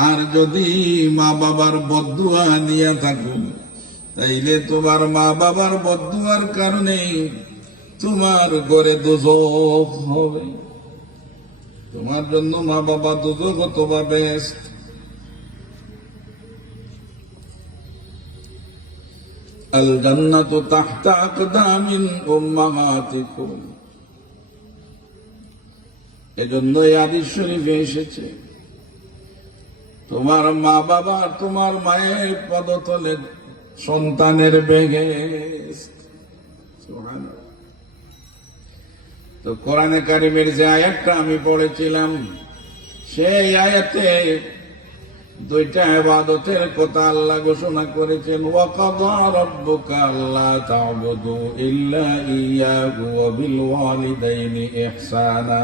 আর যদি মা বাবার বদুয়া নিয়ে থাকো তাইলে তোমার মা বাবার বদুয়ার কারণে তোমার ঘরে দুজক হবে তোমার জন্য মা বাবা দুজক অথবা বেস্ট الجنة تحت أقدام এজন্য আদিশ শরীফে এসেছে তোমার মা বাবা তোমার মায়ের পদতলে সন্তানের বেগে তো কোরআনে কারিমের যে আয়াতটা আমি পড়েছিলাম সেই আয়াতে দুইটা এবাদতের কথা আল্লাহ ঘোষণা করেছেন ওয়াকাদা রব্বুকা ইল্লা ইহসানা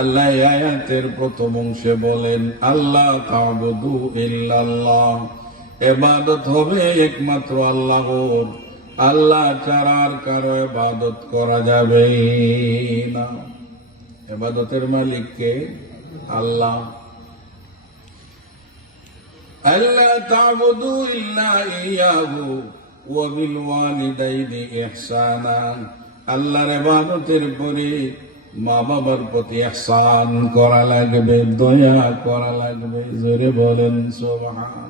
আল্লাহ আয়াতের প্রথম অংশে বলেন আল্লাহ তাবুদু ইল্লাল্লাহ এবাদত হবে একমাত্র আল্লাহর আল্লাহ ছাড়া আর কারো এবাদত করা যাবে না এবাদতের মালিককে আল্লাহ আল্লাহ তাবুদু ইল্লা ইয়াহু ওয়া বিল ওয়ালিদাইনি ইহসানা আল্লাহর ইবাদতের পরে মা বাবার প্রতি ইহসান করা লাগবে দয়া করা লাগবে জোরে বলেন সুবহান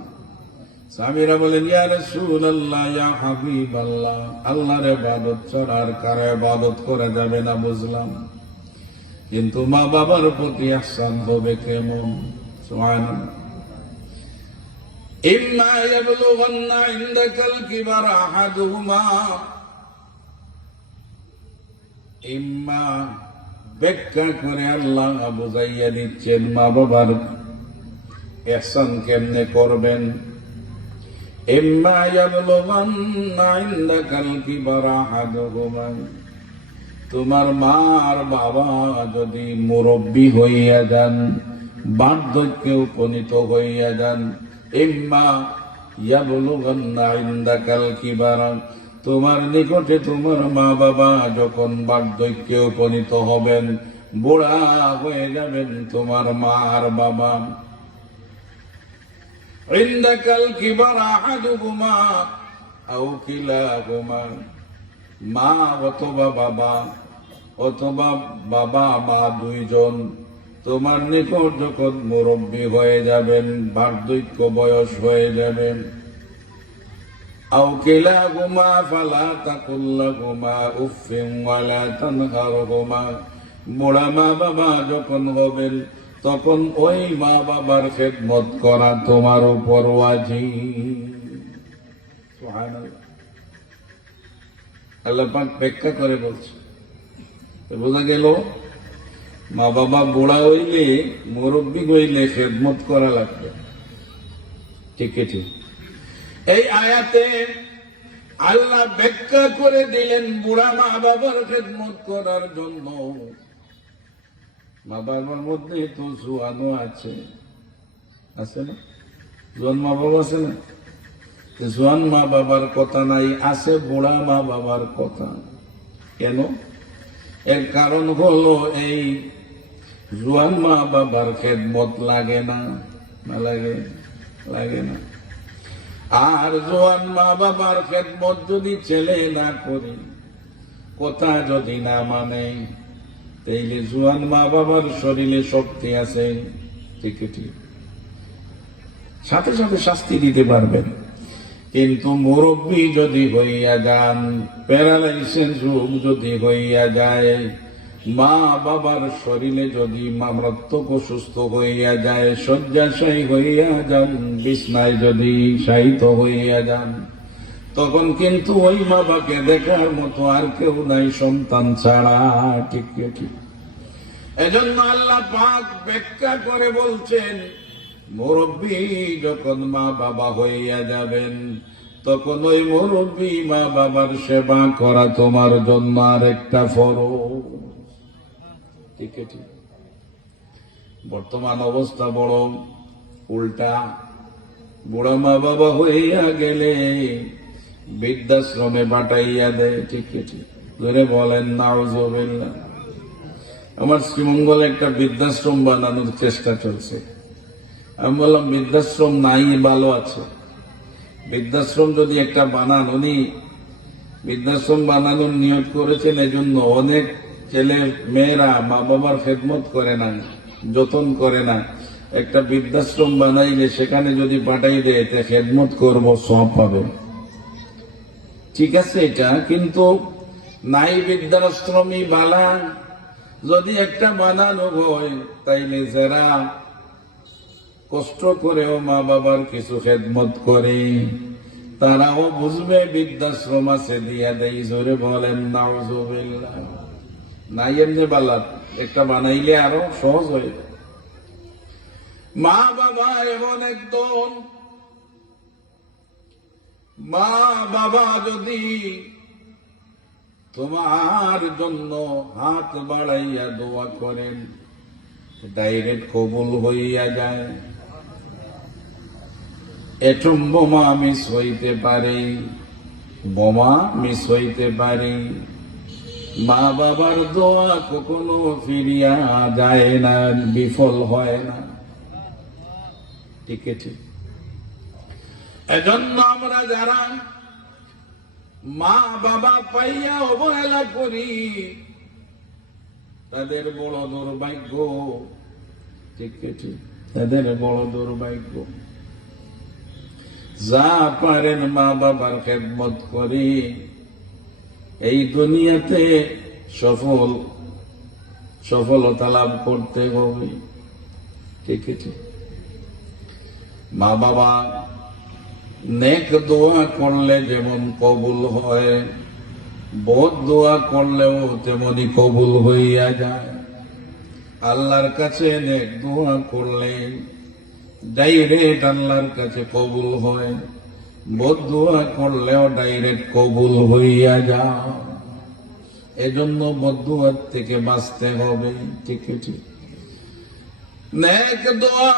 স্বামীরা বলেন ইয়া রাসূলুল্লাহ ইয়া হাবিবাল্লাহ আল্লাহর ইবাদত ছাড়া আর কারো ইবাদত করা যাবে না বুঝলাম কিন্তু মা বাবার প্রতি ইহসান হবে কেমন সুবহানাল্লাহ إما يبلغن عندك الكبر أحدهما إما ব্যাখ্যা করে আল্লাহ বুঝাইয়া দিচ্ছেন মা বাবার এহসান কেমনে করবেন إما يبلغن عندك الكبر أحدهما তোমার মা আর বাবা যদি মুরব্বী হইয়া যান বার্ধক্যে উপনীত হইয়া যান ইম্মা ইয়াবলুগান্না ইনদাকাল কিবারা তোমার নিকটে তোমার মা বাবা যখন বার্ধক্যে উপনীত হবেন বুড়া হয়ে যাবেন তোমার মা আর বাবা ইন্দাকাল কিবার আহাদুকুমা আও কিলাকুমা মা অথবা বাবা অথবা বাবা মা দুইজন তোমার নিকট যখন মুরব্বী হয়ে যাবেন বার্ধক্য বয়স হয়ে যাবেন أو كلاهما فلا تقل لهما أف ولا تنهرهما বুড়া মা বাবা যখন হবেন তখন ওই মা বাবার খেদমত করা তোমার উপর ওয়াজি আল্লাপাক ব্যাখ্যা করে বলছে বোঝা গেল মা বাবা বুড়া হইলে মুরব্বী হইলে খেদমত করা লাগবে ঠিক ঠিক এই আয়াতে আল্লাহ ব্যাখ্যা করে দিলেন বুড়া মা বাবার খেদমত করার জন্য মা বাবার মধ্যে তো জোয়ানো আছে আছে না জোয়ান মা বাবা আছে না জোয়ান মা বাবার কথা নাই আছে বুড়া মা বাবার কথা কেন এর কারণ হলো এই জোয়ান মা বাবার খেদমত লাগে না লাগে লাগে না আর জোয়ান মা বাবার খেদমত যদি ছেলে না করে কথা যদি না মানে তাইলে জোয়ান মা বাবার শরীরে শক্তি আছে ঠিক সাথে সাথে শাস্তি দিতে পারবেন কিন্তু মুরব্বী যদি হইয়া যান প্যারালাইসেন্স রোগ যদি হইয়া যায় মা বাবার শরীরে যদি মা মারাত্মক সুস্থ হইয়া যায় শয্যাশায়ী হইয়া যান বিছনায় যদি শায়িত হইয়া যান তখন কিন্তু ওই মা বাবাকে দেখার মতো আর কেউ নাই সন্তান ছাড়া ঠিক ঠিক এজন্য আল্লাহ পাক ব্যাখ্যা করে বলছেন মুরব্বী যখন মা বাবা হইয়া যাবেন তখন ওই মুরব্বী মা বাবার সেবা করা তোমার জন্য আর একটা ফরজ টিকেটি বর্তমান অবস্থা বড় উল্টা বুড়া মা বাবা হইয়া গেলে বৃদ্ধাশ্রমে পাঠাইয়া দেয় টিকেটি ধরে বলেন না আমার শ্রীমঙ্গলে একটা বৃদ্ধাশ্রম বানানোর চেষ্টা চলছে আমি বললাম বৃদ্ধাশ্রম নাই ভালো আছে বৃদ্ধাশ্রম যদি একটা বানান উনি বৃদ্ধাশ্রম বানানোর নিয়োগ করেছেন এজন্য অনেক ছেলে মেয়েরা মা বাবার খেদমত করে না যতন করে না একটা বৃদ্ধাশ্রম বানাইলে সেখানে যদি পাঠাই দেয় তা খেদমত করব সব পাবে ঠিক আছে এটা কিন্তু নাই বৃদ্ধাশ্রমই বালা যদি একটা বানানো হয় তাইলে যারা কষ্ট করেও মা বাবার কিছু খেদমত করে তারাও বুঝবে বৃদ্ধাশ্রম আছে দিয়া দেয় জোরে বলেন নাও জোবিল্লা নাইয়ের যে বাল্লা একটা বানাইলে আরো সহজ হয়ে যায় মা বাবা এমন একদম মা বাবা যদি তোমার জন্য হাত বাড়াইয়া দোয়া করেন ডাইরেক্ট কবুল হইয়া যায় এটম বোমা মিস হইতে পারে বোমা মিস হইতে পারে মা বাবার দোয়া কখনো ফিরিয়া যায় না বিফল হয় না ঠিক আছে এজন্য আমরা যারা মা বাবা পাইয়া অবহেলা করি তাদের বড় দুর্ভাগ্য ঠিক আছে তাদের বড় দুর্ভাগ্য যা পারেন মা বাবার খেদমত করে এই দুনিয়াতে সফল সফলতা লাভ করতে হবে ঠিক আছে মা বাবা নেক দোয়া করলে যেমন কবুল হয় বদ দোয়া করলেও তেমনি কবুল হইয়া যায় আল্লাহর কাছে নেক দোয়া করলে ডাইরেক্ট আল্লাহর কাছে কবুল হয় বদুয়া করলেও ডাইরেক্ট কবুল হইয়া যা এজন্য বদুয়ার থেকে বাঁচতে হবে ঠিক আছে দোয়া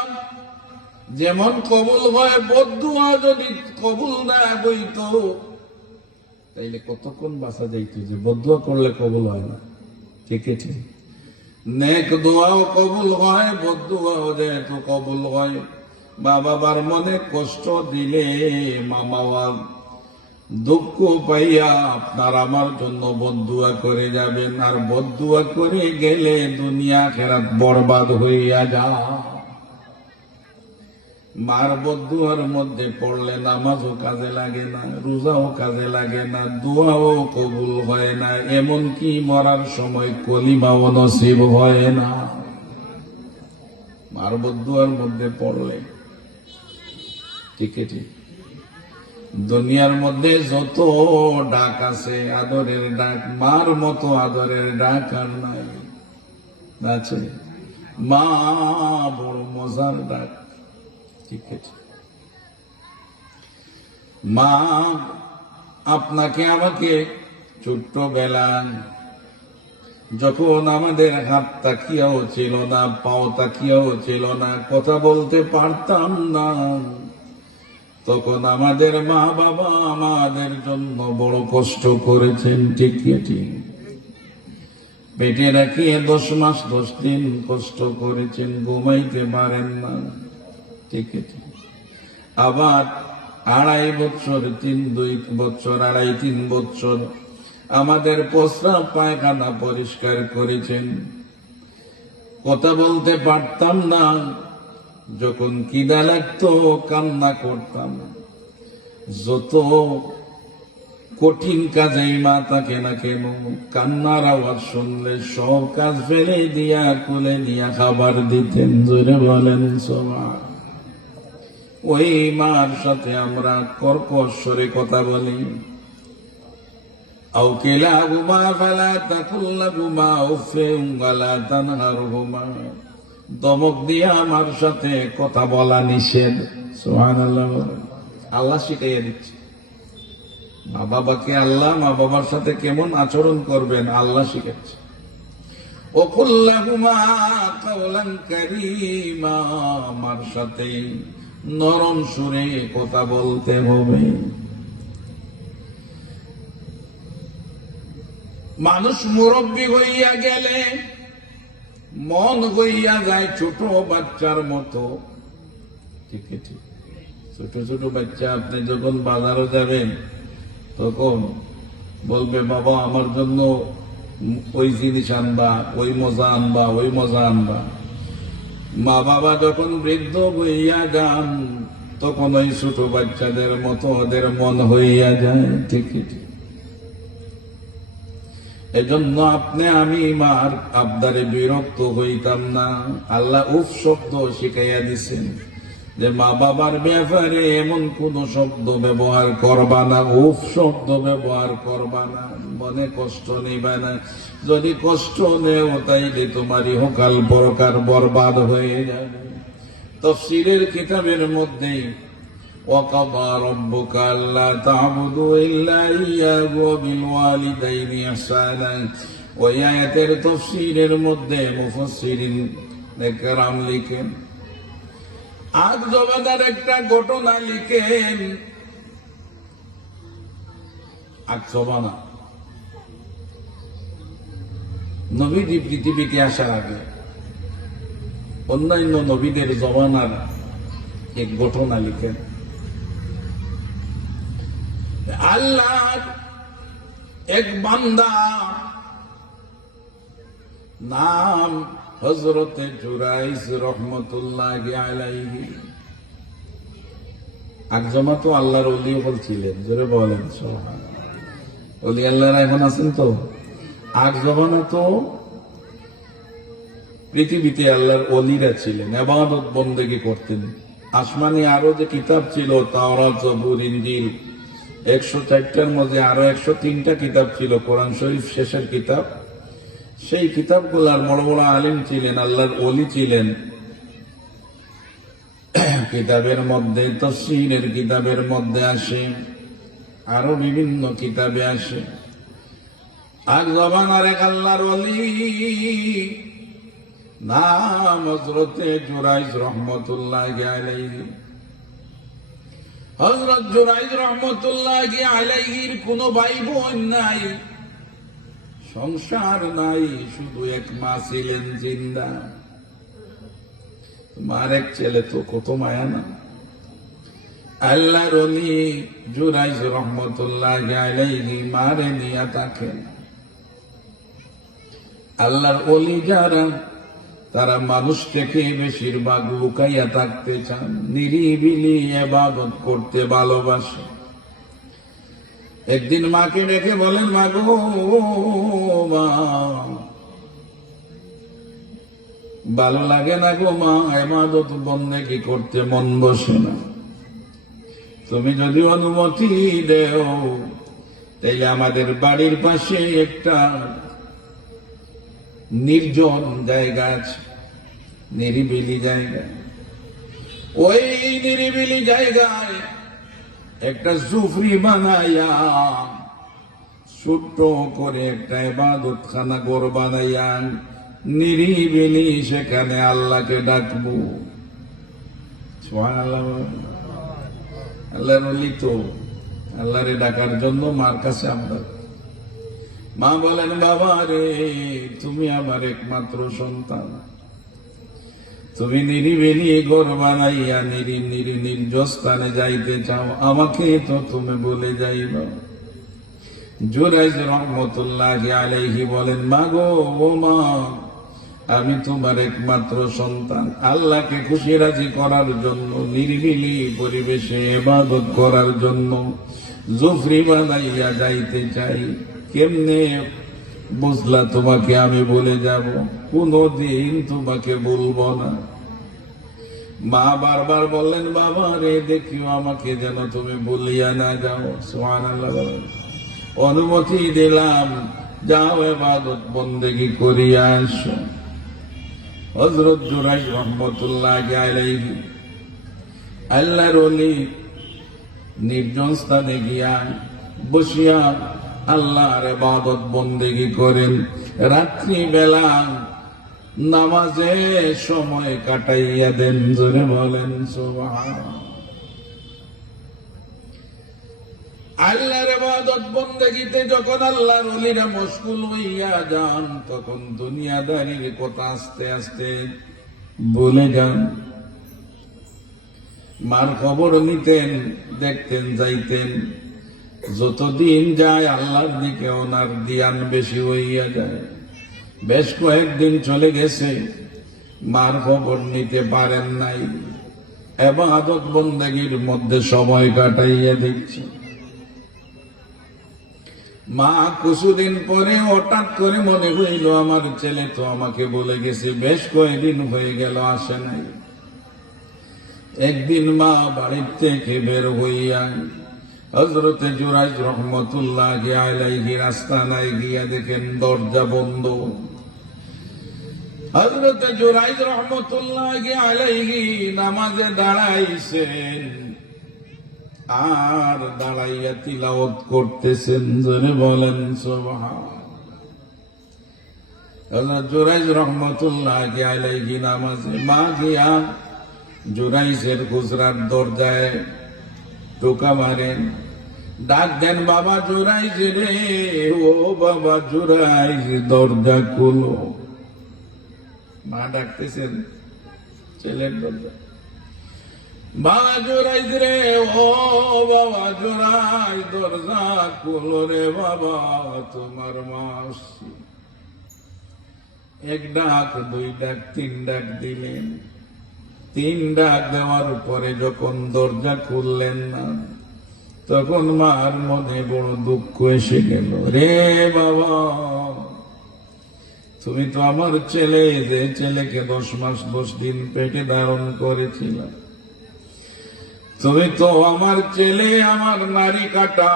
যেমন কবুল হয় বদুয়া যদি কবুল না বইত তাইলে কতক্ষণ বাঁচা যাইত যে বদুয়া করলে কবুল হয় না ঠিক আছে নেক দোয়াও কবুল হয় বদুয়াও যেহেতু কবুল হয় মা বাবার মনে কষ্ট দিলে মা বাবা দুঃখ পাইয়া আপনার আমার জন্য বদুয়া করে যাবেন আর বদুয়া করে গেলে দুনিয়া খেরাত বরবাদ হইয়া যা মার বদুয়ার মধ্যে পড়লে নামাজও কাজে লাগে না রোজাও কাজে লাগে না দোয়াও কবুল হয় না এমনকি মরার সময় কলিমাও নসিব হয় না মার বদুয়ার মধ্যে পড়লে টিকেটে দুনিয়ার মধ্যে যত ডাক আছে আদরের ডাক মার মতো আদরের ডাক আর নাই আছে মা বড় মজার ডাক ঠিক আছে মা আপনাকে আমাকে ছোট্ট বেলান যখন আমাদের হাত তাকিয়াও ছিল না পাও তাকিয়াও ছিল না কথা বলতে পারতাম না তখন আমাদের মা বাবা আমাদের জন্য বড় কষ্ট করেছেন ঠিক ঠিক পেটে রাখিয়ে দশ মাস দশ দিন কষ্ট করেছেন ঘুমাইতে পারেন না ঠিক আবার আড়াই বছর তিন দুই বছর আড়াই তিন বছর আমাদের প্রস্রাব পায়খানা পরিষ্কার করেছেন কথা বলতে পারতাম না যখন কিদা লাগতো কান্না করতাম যত কঠিন কাজেই মা থাকে না কেন কান্নার আওয়াজ শুনলে সব কাজ ফেলে দিয়া কুলে নিয়া খাবার দিতেন জোরে বলেন সবাই ওই মার সাথে আমরা কর্কশ্বরে কথা বলি أو كلاهما فلا تقل لهما أف ولا تنهرهما দমক দিয়ে আমার সাথে কথা বলা নিষেধ সোহান আল্লাহ আল্লাহ শিখাইয়া দিচ্ছে মা বাবাকে আল্লাহ মা বাবার সাথে কেমন আচরণ করবেন আল্লাহ শিখাচ্ছে আমার সাথে নরম সুরে কথা বলতে হবে মানুষ মুরব্বী হইয়া গেলে মন হইয়া যায় ছোট বাচ্চার মতো ঠিক ঠিক ছোট ছোট বাচ্চা আপনি যখন বাজারে যাবেন তখন বলবে বাবা আমার জন্য ওই জিনিস আনবা ওই মজা আনবা ওই মজা আনবা মা বাবা যখন বৃদ্ধ হইয়া যান তখন ওই ছোট বাচ্চাদের মতো ওদের মন হইয়া যায় ঠিক ঠিক এজন্য আপনি আমি মার আবদারে বিরক্ত হইতাম না আল্লাহ উফ শব্দ শিখাইয়া দিছেন যে মা বাবার ব্যাপারে এমন কোন শব্দ ব্যবহার করবা না উফ শব্দ ব্যবহার করবা না মনে কষ্ট নেবা না যদি কষ্ট নেও তাইলে তোমারই হোকাল পরকার বরবাদ হয়ে যাবে তফসিলের কিতাবের মধ্যেই وقضى ربك ألا تعبدوا إلا إياه وبالوالدين إحسانا ওই আয়াতের তফসিরের মধ্যে মুফসসিরিন একরাম লিখেন আজ জবাদার একটা ঘটনা লিখেন আজ জবানা নবীজি পৃথিবীতে আসার আগে অন্যান্য নবীদের জবানার এক ঘটনা লিখেন আল্লাহ এক বান্দা নাম হজরতে জুরাইস রহমতুল্লাহ আলাইহি তো আল্লাহর অলি বলছিলেন জোরে বলেন অলি এখন আছেন তো আকজমানা তো পৃথিবীতে আল্লাহর অলিরা ছিলেন এবাদত বন্দেগি করতেন আসমানি আরো যে কিতাব ছিল তাওরা জবুর ইন্দিল একশো চারটার মধ্যে আরো একশো তিনটা কিতাব ছিল কোরআন শরীফ শেষের কিতাব সেই কিতাবগুলার বড় বড় আলিম ছিলেন আল্লাহর অলি ছিলেন কিতাবের মধ্যে তসিনের কিতাবের মধ্যে আসে আরো বিভিন্ন কিতাবে আসে আর জবান আরেক আল্লাহর অলি নাম হজরতে জোরাইজ রহমতুল্লাহ গেলেই হজরত জোরাইজ রহমতুল্লাহ কোনো ভাই বোন নাই সংসার নাই শুধু এক মা ছিলেন জিন্দা তোমার এক ছেলে তো কত মায়া না আল্লাহ রলি রহমতুল্লাহ মারে নিয়া তাকে আল্লাহর অলি যারা তারা মানুষ থেকে বেশিরভাগ লুকাইয়া থাকতে চান নিরিবিলি এবাবত করতে ভালোবাসে একদিন মাকে ডেকে বলেন মা গো ভালো লাগে না গো মা এমাদত বন্ধে কি করতে মন বসে না তুমি যদি অনুমতি দেও তাইলে আমাদের বাড়ির পাশে একটা নির্জন জায়গা আছে নিরিবিলি জায়গা ওই নিরিবিলি জায়গায় একটা জুফরি বানাইয়া ছোট্ট করে একটা এবাদতখানা গর ঘর বানাইয়া নিরিবিলি সেখানে আল্লাহকে ডাকবো আল্লাহ তো আল্লাহরে ডাকার জন্য মার কাছে আমরা মা বলেন বাবা রে তুমি আমার একমাত্র সন্তান তুমি নিরিবিলি ঘর বানাইয়া নিরি নিরি নির্জস্থানে যাইতে চাও আমাকে তো তুমি বলে যাইবা জুরাইজ রহমতুল্লাহ আলাইহি বলেন মাগো ও মা আমি তোমার একমাত্র সন্তান আল্লাহকে খুশি রাজি করার জন্য নিরিবিলি পরিবেশে এবাদত করার জন্য জুফরি বানাইয়া যাইতে চাই কেমনে বুঝলা তোমাকে আমি বলে যাব কোনো দিন তোমাকে বলবো না মা বারবার বললেন বাবা রে দেখিও আমাকে যেন তুমি বলিয়া না যাও সোহান অনুমতি দিলাম যাও এবাদত বন্দেগি করিয়া আস হজরত জুরাই রহমতুল্লাহ আলাইহি আল্লাহর অলি নির্জন স্থানে গিয়া বসিয়া আল্লাহর ইবাদত বন্দেগী করেন রাত্রি বেলা নামাজে সময় কাটাইয়া দেন জোরে বলেন আল্লাহর বাদত বন্দেগিতে যখন আল্লাহর ওলিরা মুশকুল হইয়া যান তখন দুনিয়াদারির কথা আস্তে আস্তে বলে যান মার খবর নিতেন দেখতেন যাইতেন যতদিন যায় আল্লাহর দিকে ওনার দিয়ান বেশি হইয়া যায় বেশ কয়েকদিন চলে গেছে মার খবর নিতে পারেন নাই এবং আদত বন্দেগীর মধ্যে সময় কাটাইয়া দিচ্ছে মা কিছুদিন পরে হঠাৎ করে মনে হইল আমার ছেলে তো আমাকে বলে গেছে বেশ কয়েকদিন হয়ে গেল আসে নাই একদিন মা বাড়ির থেকে বের হইয়া হজরতে জুরাজ রহমতুল্লাহ আলাইহি রাস্তানায় গিয়া দেখেন দরজা বন্ধ হজরতে জুরাইজ রহমতুল্লাহ আলাইহি নামাজে দাঁড়াইছেন আর দাঁড়াইয়া তিলাওত করতেছেন জনে বলেন জোরাইজ রহমতুল্লাহ কি নামাজে মা গিয়া জোরাইজের গুজরাট দরজায় টোকা মারেন ডাক দেন বাবা জোরাইজ রে ও বাবা জোরাইজ দরজা খুলো মা ডাকতেছেন ছেলের দরজা মা জোরাইজ রে ও বাবা জোরাই দরজা খুলো রে বাবা তোমার মাসি এক ডাক দুই ডাক তিন ডাক দিলেন তিন ডাক দেওয়ার পরে যখন দরজা খুললেন না তখন মার মনে বড় দুঃখ এসে গেল রে বাবা তুমি তো আমার ছেলে যে ছেলেকে দশ মাস দশ দিন পেটে ধারণ করেছিল তুমি তো আমার ছেলে আমার নারী কাটা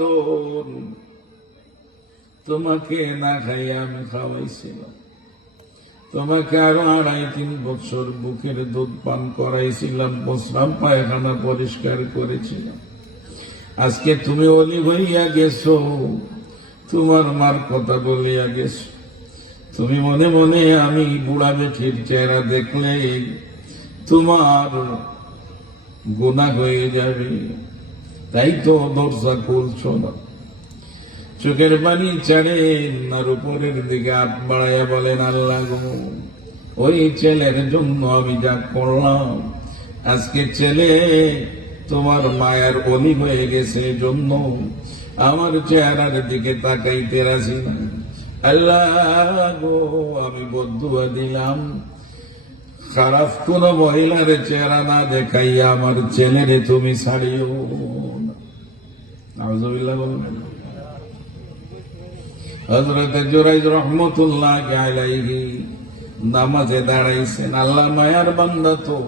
দোন তোমাকে না খাইয়ে আমি খাওয়াইছিলাম তোমাকে আরো আড়াই তিন বছর বুকের দুধ পান করাইছিলাম প্রস্রাব পায়খানা পরিষ্কার করেছিলাম আজকে তুমি অলি হইয়া গেছো তোমার মার কথা বলিয়া গেছো তুমি মনে মনে আমি বুড়া বেঠির চেহারা দেখলে তোমার গোনা হয়ে যাবে তাই তো দরজা খুলছ না চোখের পানি ছাড়েন আর উপরের দিকে হাত বাড়াইয়া বলেন আল্লাহ গো ওই ছেলের জন্য আমি যা করলাম আজকে ছেলে তোমার মায়ের অলি হয়ে গেছে জন্য আমার চেহারার দিকে তাকাইতে রাজি না আল্লাহ গো আমি বদুয়া দিলাম খারাপ কোন মহিলার চেহারা না দেখাইয়া আমার রে তুমি ছাড়িও আউজবিল্লাহ বলবেন হজরত জোরাইজ রহমতুল্লাহ আলাইহি নামাজে দাঁড়াইছেন আল্লাহ মায়ার বান্দা তো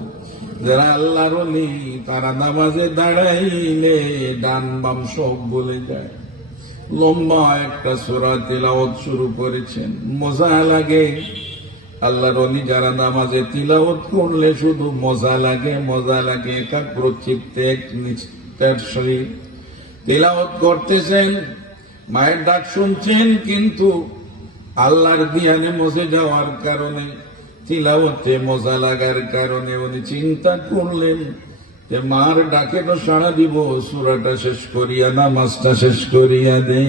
যারা আল্লাহর অলি তারা নামাজে দাঁড়াইলে ডান বাম সব বলে যায় লম্বা একটা সোরা তিলাওত শুরু করেছেন মজা লাগে আল্লাহ রনি যারা নামাজে তিলাওত করলে শুধু মজা লাগে মজা লাগে একাগ্র চিত্তে এক নিষ্ঠার শরীর তিলাওত করতেছেন মায়ের ডাক শুনছেন কিন্তু আল্লাহর দিয়ানে মজে যাওয়ার কারণে তিলাওতে মজা লাগার কারণে উনি চিন্তা করলেন যে মার ডাকে তো সাড়া দিব সুরাটা শেষ করিয়া নামাজটা শেষ করিয়া দে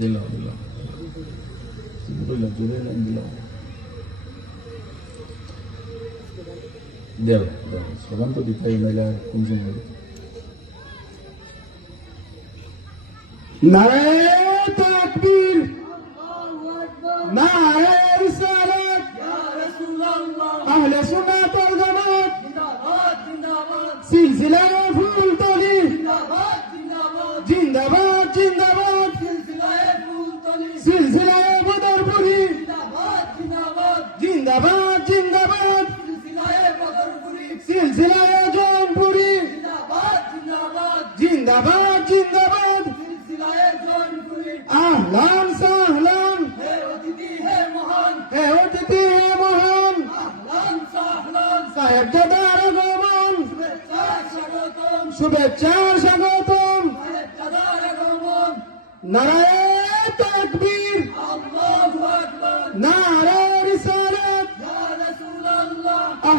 দিল দেব সবান তো দিতে কোন সময় নারায়ণ তাকবীর নারায়ণ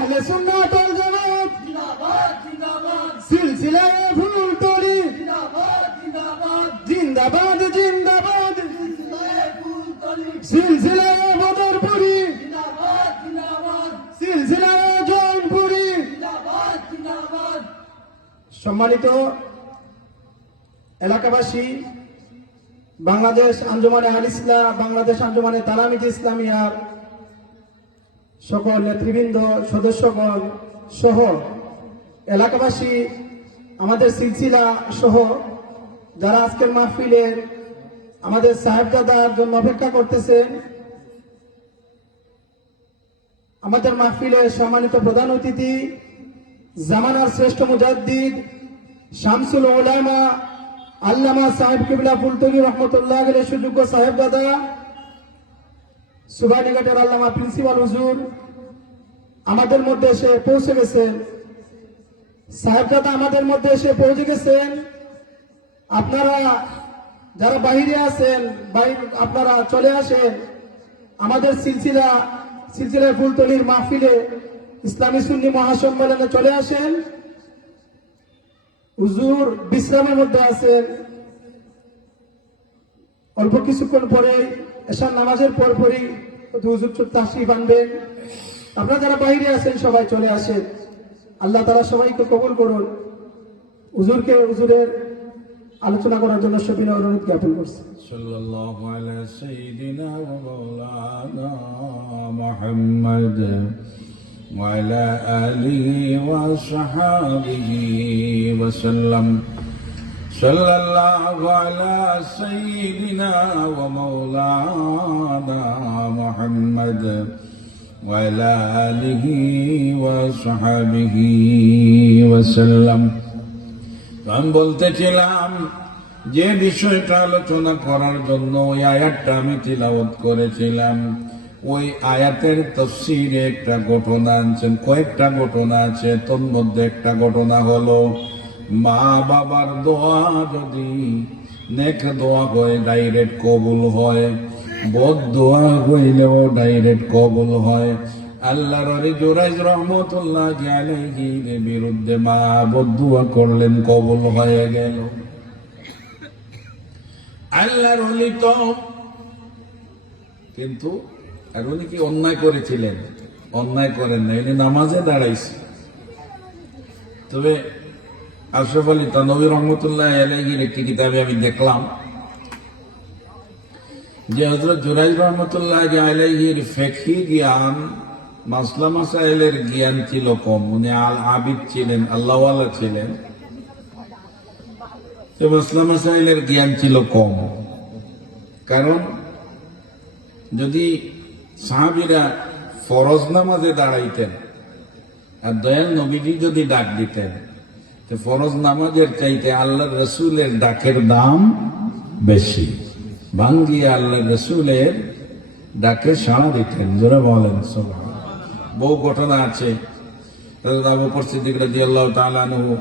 আহলে সুন্নাত ওয়াল জামাত জিন্দাবাদ জিন্দাবাদ জিন্দাবাদ জিন্দাবাদ বদরপুরি জৌনপুরি সম্মানিত এলাকাবাসী বাংলাদেশ আঞ্জুমানে ইসলাম বাংলাদেশ আঞ্জুমানে তালামিজ ইসলামিয়ার সকল নেতৃবৃন্দ সদস্যগণ সহ এলাকাবাসী আমাদের সিলসিলা সহ যারা আজকের মাহফিলের আমাদের সাহেবজাদার জন্য অপেক্ষা করতেছেন আমাদের মাহফিলের সম্মানিত প্রধান অতিথি জামানার শ্রেষ্ঠ মুজাদ্দিদ শামসুল ওলামা আল্লামা সাহেব কিবলা ফুলতলি রহমতুল্লাহ সুযোগ্য সাহেবজাদা সুভানিঘাটের আল্লামা প্রিন্সিপাল হুজুর আমাদের মধ্যে এসে পৌঁছে গেছেন সাহেবজাদা আমাদের মধ্যে এসে পৌঁছে গেছেন আপনারা যারা বাহিরে আছেন আপনারা চলে আসেন আমাদের সিলসিলা সিলসিলা ফুলতলির মাহফিলে ইসলামী সুন্নি মহাসম্মেলনে চলে আসেন হুজুর বিশ্রামের মধ্যে আছেন অল্প কিছুক্ষণ পরে এসব নামাজের পরপরই হুজুর তাশরিফ আনবেন আপনারা যারা বাইরে আছেন সবাই চলে আসেন আল্লাহ তারা সবাইকে কবুল করুন হুজুরকে হুজুরের আলোচনা করার জন্য সবিনয় অনুরোধ জ্ঞাপন করছি صلى الله على سيدنا ومولانا محمد وعلى آله وصحابه وسلم صلى الله على سيدنا ومولانا محمد وعلى آله وصحابه وسلم আমি বলতেছিলাম যে বিষয়টা আলোচনা করার জন্য ওই আয়াতটা আমি তিলাওয়াত করেছিলাম ওই আয়াতের তফসিরে একটা ঘটনা আনছেন কয়েকটা ঘটনা আছে তোর মধ্যে একটা ঘটনা হলো মা বাবার দোয়া যদি নেক দোয়া হয়ে ডাইরেক্ট কবুল হয় বদ দোয়া হইলেও ডাইরেক্ট কবুল হয় আল্লাহর জোরাইজ রহমতুল্লাহ আলাইহির বিরুদ্ধে মা বদুয়া করলেন কবল হয়ে গেল আল্লাহর অলি তো কিন্তু এখন কি অন্যায় করেছিলেন অন্যায় করেন না নামাজে দাঁড়াইছে তবে আশরফ আলী তানবী রহমতুল্লাহ আলহির একটি কিতাবে আমি দেখলাম যে হজরত জুরাইজ রহমতুল্লাহ আলহির ফেকি জ্ঞান মাসলা সাহেলের জ্ঞান ছিল কম উনি আল আবিদ ছিলেন আল্লাহওয়ালা ছিলেন তো মাসলাম মাসাইলের জ্ঞান ছিল কম কারণ যদি সাহাবিরা ফরজ নামাজে দাঁড়াইতেন আর দয়াল নবীজি যদি ডাক দিতেন ফরজ নামাজের চাইতে আল্লাহ রসুলের ডাকের দাম বেশি ভাঙ্গিয়া আল্লাহ রসুলের ডাকে সাড়া দিতেন যারা বলেন বহু ঘটনা আছে আবু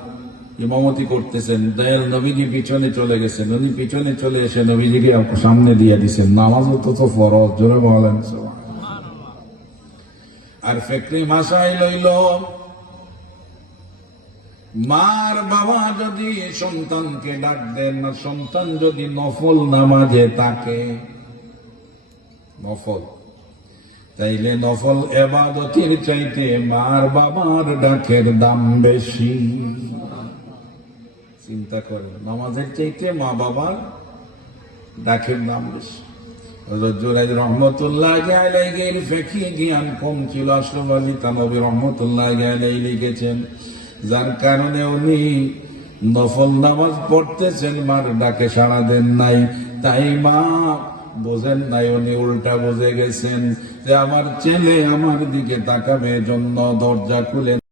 ইমামতি করতেছেন দয়াল নবীজি পিছনে চলে গেছেন উনি পিছনে চলে এসে নবীজিকে সামনে দিয়ে দিছেন নামাজও তো তো ফরজ জোরে বলেন আর ফেকরি মাসাই লইল মার বাবা যদি সন্তানকে ডাক দেন না সন্তান যদি নফল নামাজে তাকে নফল তাইলে নফল এবাদতির চাইতে মার বাবার ডাকের দাম বেশি চিন্তা করে নামাজের চাইতে মা বাবার ডাকের দাম বেশি হজরত রহমতুল্লাহ আলাইহির ফেকি জ্ঞান কম ছিল আশরাফ তানবী রহমতুল্লাহ আলাইহি লিখেছেন যার কারণে উনি নফল নামাজ পড়তেছেন মার ডাকে সাড়া দেন নাই তাই মা বোঝেন নাই উনি উল্টা বুঝে গেছেন যে আমার ছেলে আমার দিকে তাকাবে জন্য দরজা খুলে